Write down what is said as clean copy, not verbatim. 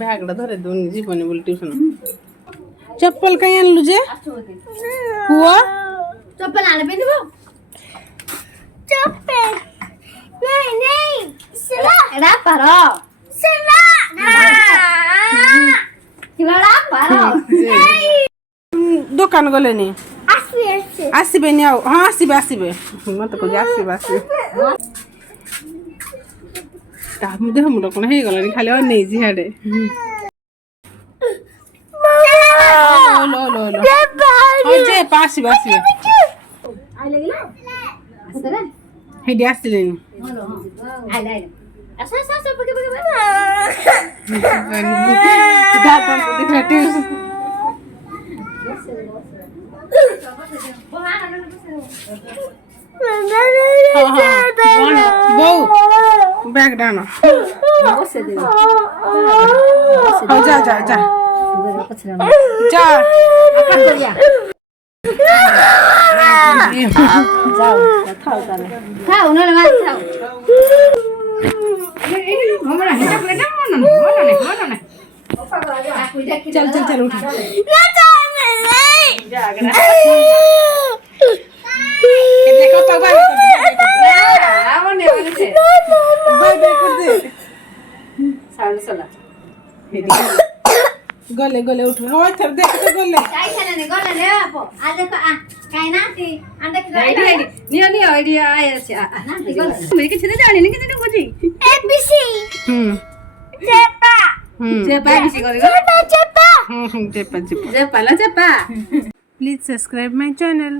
ব্যাগটা ধরে দুন জীবনে বলে টিউশন চপ্পল কাই আনলু যে পুয়া চপ্পল আনবে দিব চপ্পল নাই নাই সিলা এরা পারো সিলা না সিলা পারো দোকান গলে নি আসবে আসবে নি হ্যাঁ আসবে মতো কই আসবে আমি দেহ মুন্ড কোন হয়ে গেল খালি আর নেই জিহাড়ে লো লো লো যে আসবে আইলে গেল আসরে হেডি আসলেন আইলে আসা আসা আসা বগে বগে দাদা তো দেখতে বউ ব্যাগ ডানো বসে দে যা যা যা যা আপা করিয়া যাও খাও তাহলে খাও না না খাও हमरा हिटा प्लेट मन न चल चल चल उठ ना जाए नहीं जागरा ये देखो तो बाय आवने वाले से बाय बाय कर दे साल साला गले गले उठ होय थर देख तो गले काय छने ने गले ले आपो आ देखो आ काय नाती अंडा की आईडी नियो नियो आईडिया आया छे नाती गले मेरे के छने जाने ने के तो बुझी एबीसी चेपा चेपा बीसी करे चेपा चेपा चेपा ला चेपा प्लीज सब्सक्राइब माय चैनल